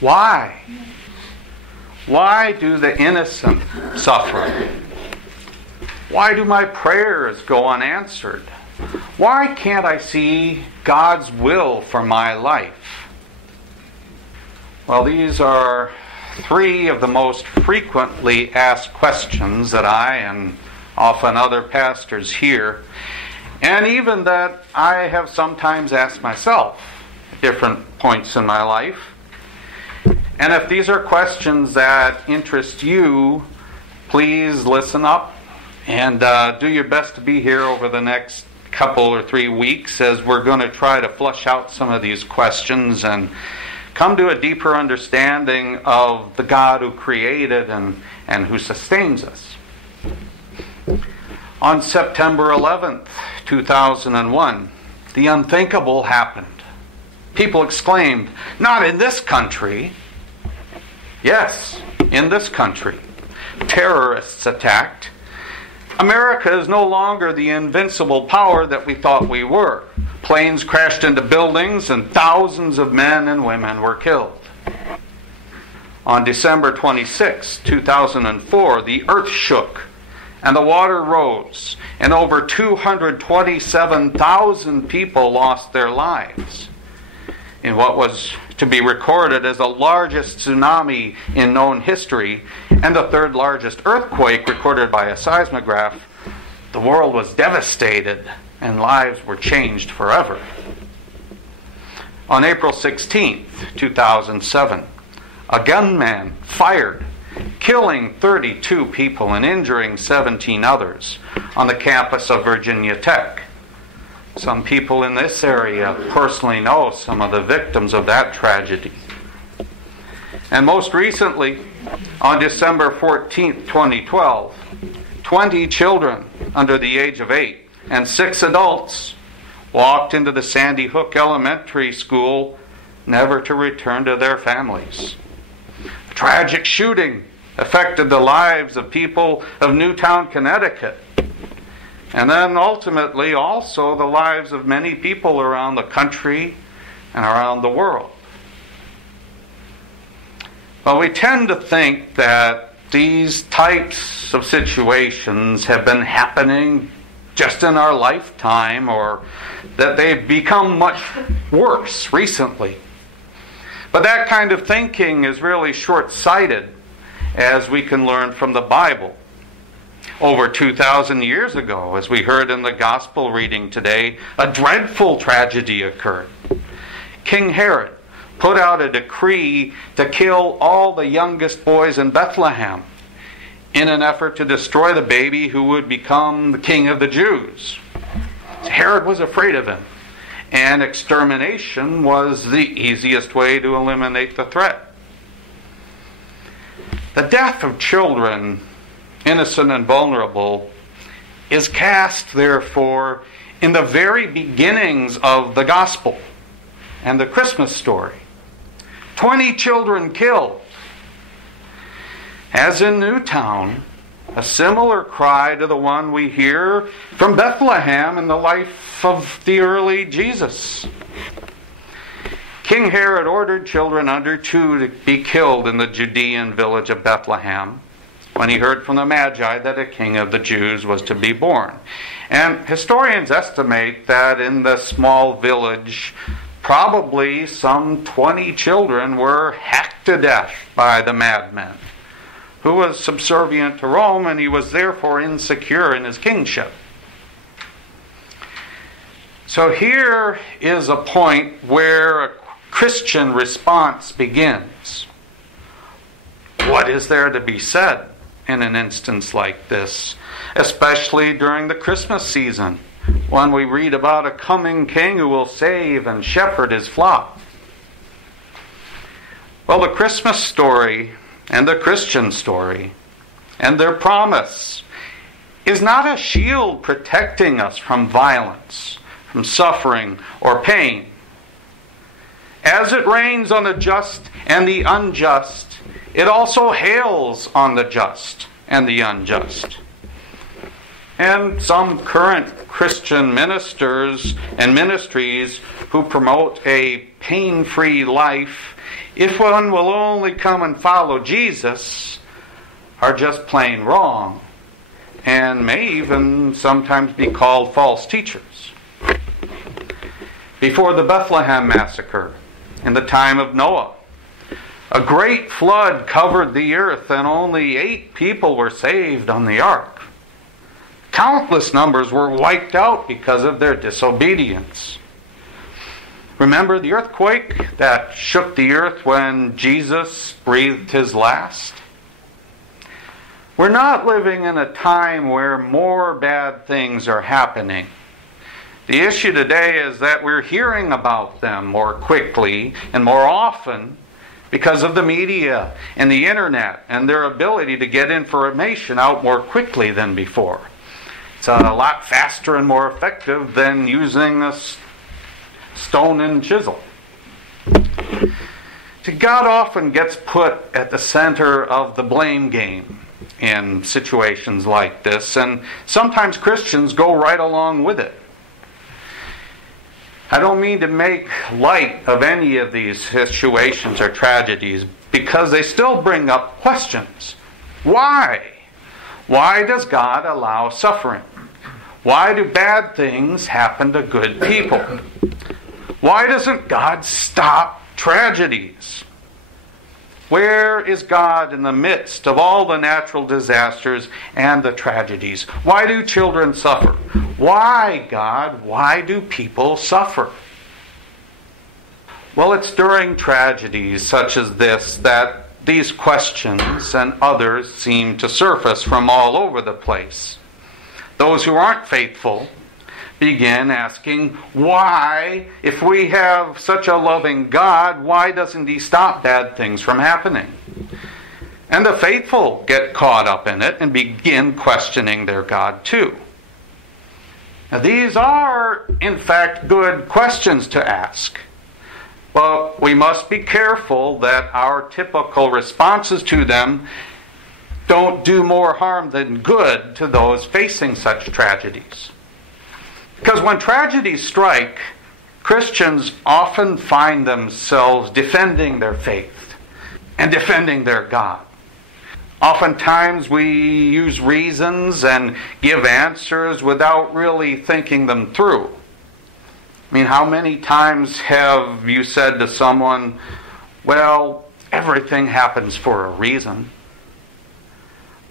Why? Why do the innocent suffer? Why do my prayers go unanswered? Why can't I see God's will for my life? Well, these are three of the most frequently asked questions that I and often other pastors hear, and even that I have sometimes asked myself at different points in my life. And if these are questions that interest you, please listen up and do your best to be here over the next couple or 3 weeks as we're going to try to flush out some of these questions and come to a deeper understanding of the God who created and who sustains us. On September 11th, 2001, the unthinkable happened. People exclaimed, "Not in this country!" Yes, in this country. Terrorists attacked. America is no longer the invincible power that we thought we were. Planes crashed into buildings and thousands of men and women were killed. On December 26, 2004, the earth shook and the water rose and over 227,000 people lost their lives in what was to be recorded as the largest tsunami in known history and the third largest earthquake recorded by a seismograph. The world was devastated and lives were changed forever. On April 16th, 2007, a gunman fired, killing 32 people and injuring 17 others on the campus of Virginia Tech. Some people in this area personally know some of the victims of that tragedy. And most recently, on December 14th, 2012, 20 children under the age of 8 and 6 adults walked into the Sandy Hook Elementary School never to return to their families. A tragic shooting affected the lives of people of Newtown, Connecticut, and then ultimately also the lives of many people around the country and around the world. Well, we tend to think that these types of situations have been happening just in our lifetime, or that they've become much worse recently. But that kind of thinking is really short-sighted, as we can learn from the Bible. Over 2,000 years ago, as we heard in the gospel reading today, a dreadful tragedy occurred. King Herod put out a decree to kill all the youngest boys in Bethlehem in an effort to destroy the baby who would become the king of the Jews. Herod was afraid of him, and extermination was the easiest way to eliminate the threat. The death of children, innocent and vulnerable, is cast, therefore, in the very beginnings of the gospel and the Christmas story. 20 children killed. As in Newtown, a similar cry to the one we hear from Bethlehem in the life of the early Jesus. King Herod ordered children under 2 to be killed in the Judean village of Bethlehem when he heard from the Magi that a king of the Jews was to be born. And historians estimate that in the small village, probably some 20 children were hacked to death by the madman, who was subservient to Rome, and he was therefore insecure in his kingship. So here is a point where a Christian response begins. What is there to be said in an instance like this, especially during the Christmas season, when we read about a coming king who will save and shepherd his flock? Well, the Christmas story and the Christian story and their promise is not a shield protecting us from violence, from suffering or pain. As it rains on the just and the unjust, it also hails on the just and the unjust. And some current Christian ministers and ministries who promote a pain-free life if one will only come and follow Jesus, are just plain wrong, and may even sometimes be called false teachers. Before the Bethlehem massacre, in the time of Noah, a great flood covered the earth and only 8 people were saved on the ark. Countless numbers were wiped out because of their disobedience. Remember the earthquake that shook the earth when Jesus breathed his last? We're not living in a time where more bad things are happening. The issue today is that we're hearing about them more quickly and more often because of the media and the internet and their ability to get information out more quickly than before. It's a lot faster and more effective than using a stone and chisel. God often gets put at the center of the blame game in situations like this, and sometimes Christians go right along with it. I don't mean to make light of any of these situations or tragedies, because they still bring up questions. Why? Why does God allow suffering? Why do bad things happen to good people? Why doesn't God stop tragedies? Where is God in the midst of all the natural disasters and the tragedies? Why do children suffer? Why, God, why do people suffer? Well, it's during tragedies such as this that these questions and others seem to surface from all over the place. Those who aren't faithful begin asking, why, if we have such a loving God, why doesn't He stop bad things from happening? And the faithful get caught up in it and begin questioning their God too. Now, these are, in fact, good questions to ask. But we must be careful that our typical responses to them don't do more harm than good to those facing such tragedies. Because when tragedies strike, Christians often find themselves defending their faith and defending their God. Oftentimes we use reasons and give answers without really thinking them through. I mean, how many times have you said to someone, well, everything happens for a reason?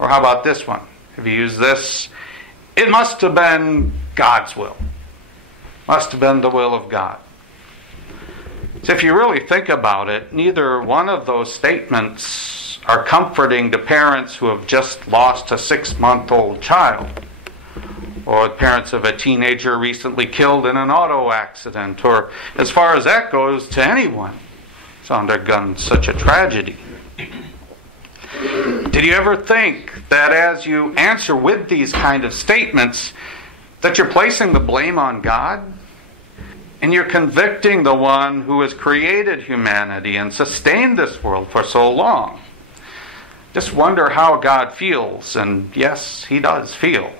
Or how about this one? Have you used this? It must have been God's will. Must have been the will of God. So if you really think about it, neither one of those statements are comforting to parents who have just lost a 6-month-old child, or the parents of a teenager recently killed in an auto accident, or as far as that goes, to anyone who's undergone such a tragedy. Did you ever think that as you answer with these kind of statements that you're placing the blame on God? And you're convicting the one who has created humanity and sustained this world for so long. Just wonder how God feels, and yes, He does feel,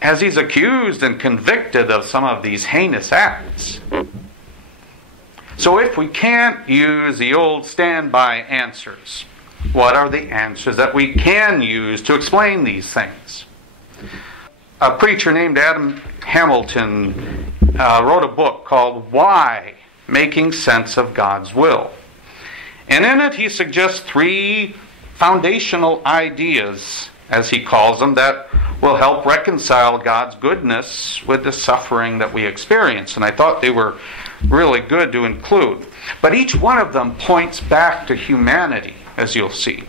as He's accused and convicted of some of these heinous acts. So if we can't use the old standby answers, what are the answers that we can use to explain these things? A preacher named Adam Hamilton wrote a book called Why? Making Sense of God's Will. And in it he suggests 3 foundational ideas, as he calls them, that will help reconcile God's goodness with the suffering that we experience. And I thought they were really good to include. But each one of them points back to humanity, as you'll see.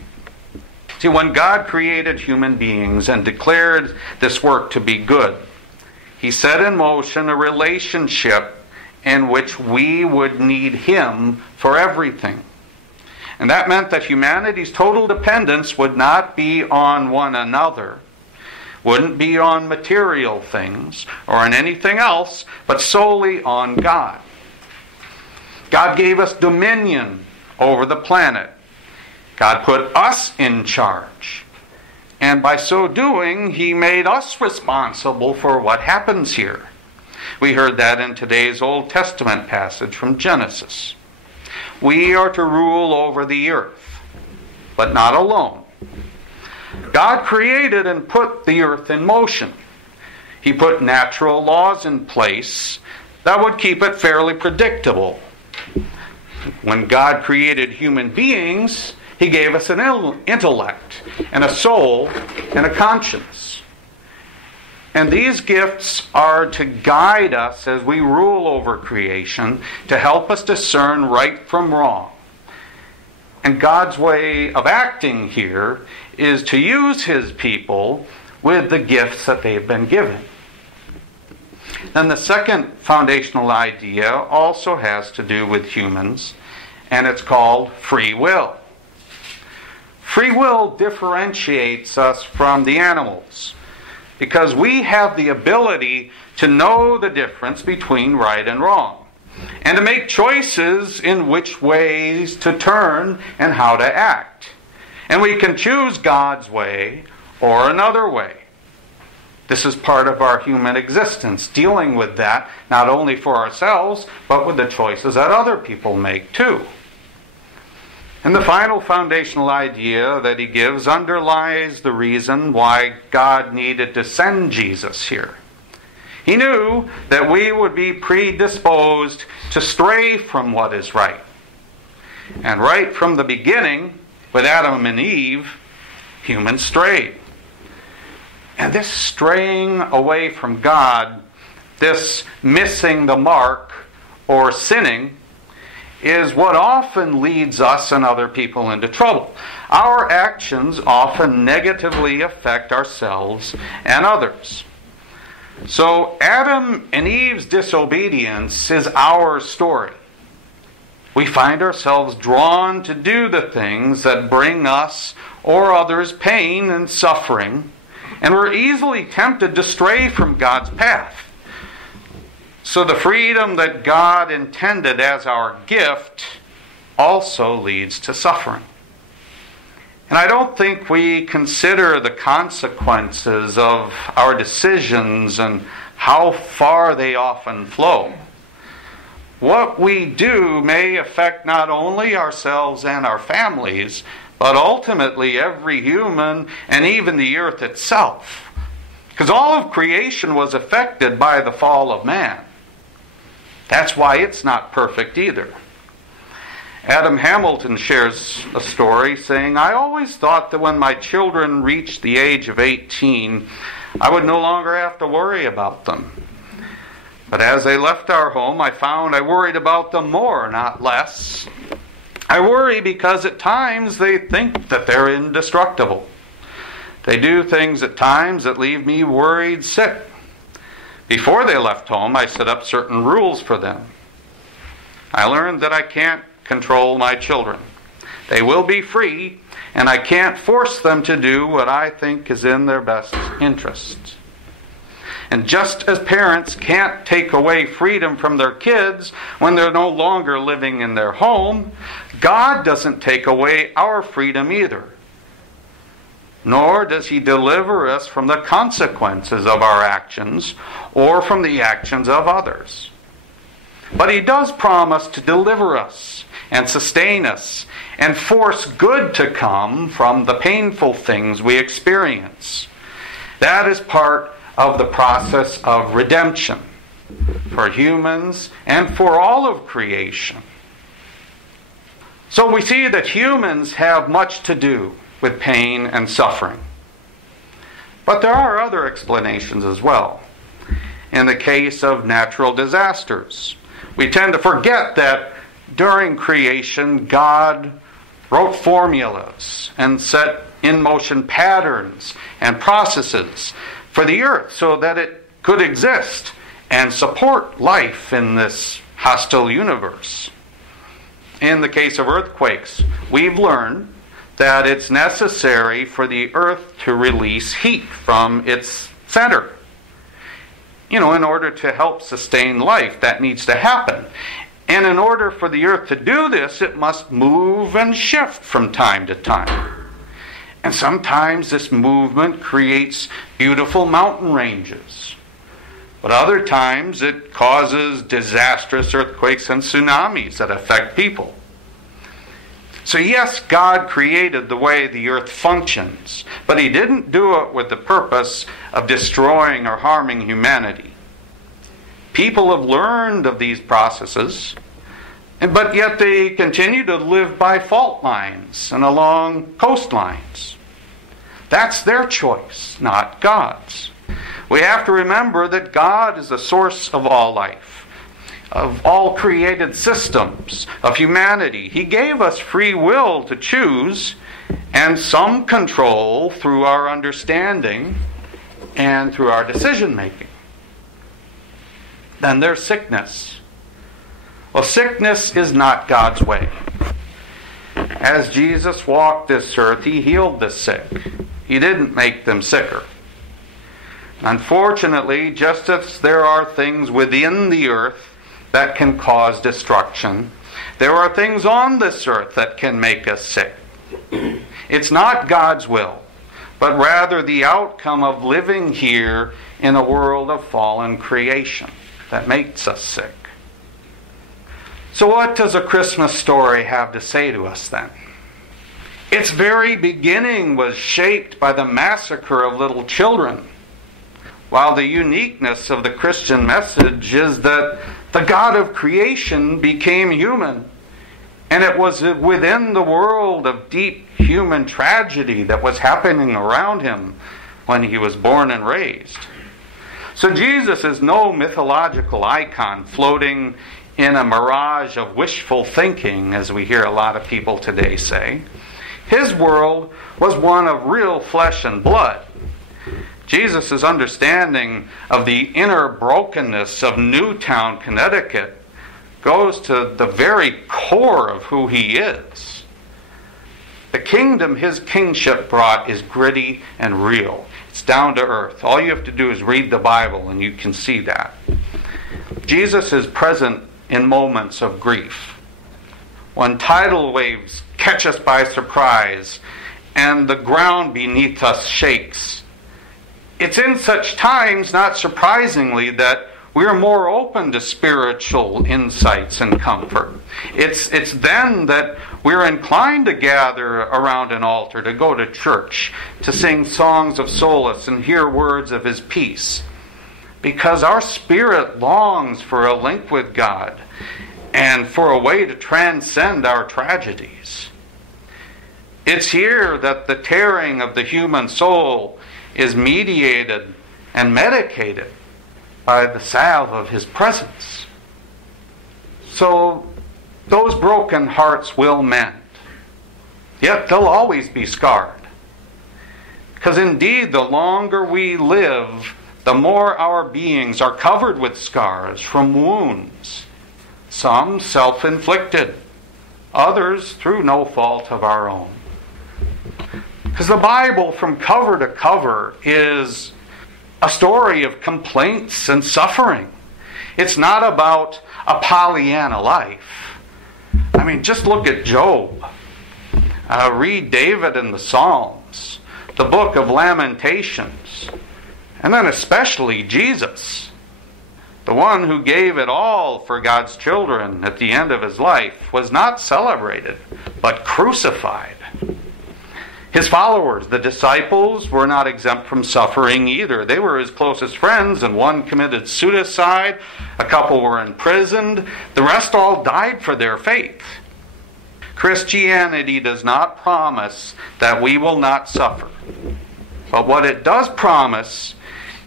See, when God created human beings and declared this work to be good, He set in motion a relationship in which we would need Him for everything. And that meant that humanity's total dependence would not be on one another, wouldn't be on material things or on anything else, but solely on God. God gave us dominion over the planet. God put us in charge. And by so doing, He made us responsible for what happens here. We heard that in today's Old Testament passage from Genesis. we are to rule over the earth, but not alone. God created and put the earth in motion. He put natural laws in place that would keep it fairly predictable. When God created human beings, He gave us an intellect and a soul and a conscience. And these gifts are to guide us as we rule over creation, to help us discern right from wrong. And God's way of acting here is to use His people with the gifts that they've been given. Then the second foundational idea also has to do with humans, and it's called free will. Free will differentiates us from the animals because we have the ability to know the difference between right and wrong and to make choices in which ways to turn and how to act. And we can choose God's way or another way. This is part of our human existence, dealing with that not only for ourselves, but with the choices that other people make too. And the final foundational idea that he gives underlies the reason why God needed to send Jesus here. He knew that we would be predisposed to stray from what is right. And right from the beginning, with Adam and Eve, humans strayed. And this straying away from God, this missing the mark or sinning, is what often leads us and other people into trouble. Our actions often negatively affect ourselves and others. So Adam and Eve's disobedience is our story. We find ourselves drawn to do the things that bring us or others pain and suffering, and we're easily tempted to stray from God's path. So the freedom that God intended as our gift also leads to suffering. And I don't think we consider the consequences of our decisions and how far they often flow. What we do may affect not only ourselves and our families, but ultimately every human and even the earth itself. Because all of creation was affected by the fall of man. That's why it's not perfect either. Adam Hamilton shares a story saying, "I always thought that when my children reached the age of 18, I would no longer have to worry about them. But as they left our home, I found I worried about them more, not less. I worry because at times they think that they're indestructible. They do things at times that leave me worried sick. Before they left home, I set up certain rules for them. I learned that I can't control my children. They will be free, and I can't force them to do what I think is in their best interests. And just as parents can't take away freedom from their kids when they're no longer living in their home, God doesn't take away our freedom either. Nor does He deliver us from the consequences of our actions or from the actions of others. But He does promise to deliver us and sustain us and force good to come from the painful things we experience. That is part of the process of redemption for humans and for all of creation. So we see that humans have much to do with pain and suffering. But there are other explanations as well. In the case of natural disasters, we tend to forget that during creation, God wrote formulas and set in motion patterns and processes for the earth so that it could exist and support life in this hostile universe. In the case of earthquakes, we've learned that it's necessary for the earth to release heat from its center. In order to help sustain life, that needs to happen. And in order for the earth to do this, it must move and shift from time to time. And sometimes this movement creates beautiful mountain ranges. But other times it causes disastrous earthquakes and tsunamis that affect people. So yes, God created the way the earth functions, but He didn't do it with the purpose of destroying or harming humanity. People have learned of these processes, but yet they continue to live by fault lines and along coastlines. That's their choice, not God's. We have to remember that God is the source of all life, of all created systems, of humanity. He gave us free will to choose and some control through our understanding and through our decision making. Then there's sickness. Well, sickness is not God's way. As Jesus walked this earth, He healed the sick. He didn't make them sicker. Unfortunately, just as there are things within the earth that can cause destruction, there are things on this earth that can make us sick. It's not God's will, but rather the outcome of living here in a world of fallen creation that makes us sick. So what does a Christmas story have to say to us then? Its very beginning was shaped by the massacre of little children, while the uniqueness of the Christian message is that the God of creation became human, and it was within the world of deep human tragedy that was happening around Him when He was born and raised. So Jesus is no mythological icon floating in a mirage of wishful thinking, as we hear a lot of people today say. His world was one of real flesh and blood. Jesus' understanding of the inner brokenness of Newtown, Connecticut, goes to the very core of who He is. The kingdom His kingship brought is gritty and real. It's down to earth. All you have to do is read the Bible and you can see that. Jesus is present in moments of grief. When tidal waves catch us by surprise and the ground beneath us shakes, it's in such times, not surprisingly, that we're more open to spiritual insights and comfort. It's then that we're inclined to gather around an altar, to go to church, to sing songs of solace and hear words of His peace. Because our spirit longs for a link with God and for a way to transcend our tragedies. It's here that the tearing of the human soul is mediated and medicated by the salve of His presence. So those broken hearts will mend. Yet they'll always be scarred. Because indeed, the longer we live, the more our beings are covered with scars from wounds. Some self-inflicted, others through no fault of our own. Because the Bible, from cover to cover, is a story of complaints and suffering. It's not about a Pollyanna life. I mean, just look at Job. Read David in the Psalms, the book of Lamentations, and then especially Jesus, the one who gave it all for God's children at the end of His life, was not celebrated, but crucified. His followers, the disciples, were not exempt from suffering either. They were His closest friends, and one committed suicide, a couple were imprisoned, the rest all died for their faith. Christianity does not promise that we will not suffer. But what it does promise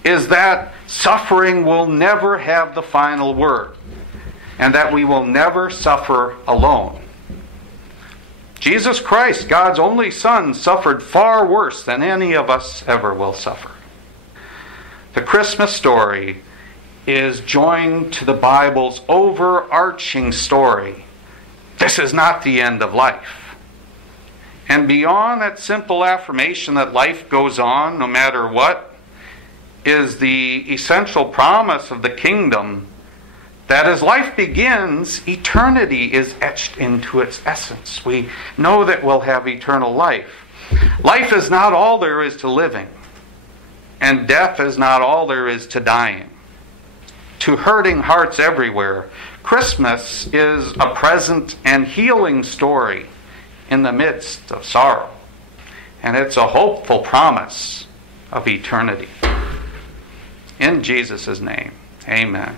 is that suffering will never have the final word, and that we will never suffer alone. Jesus Christ, God's only Son, suffered far worse than any of us ever will suffer. The Christmas story is joined to the Bible's overarching story. This is not the end of life. And beyond that simple affirmation that life goes on no matter what, is the essential promise of the kingdom that as life begins, eternity is etched into its essence. We know that we'll have eternal life. Life is not all there is to living, and death is not all there is to dying. To hurting hearts everywhere, Christmas is a present and healing story in the midst of sorrow. And it's a hopeful promise of eternity. In Jesus' name, amen.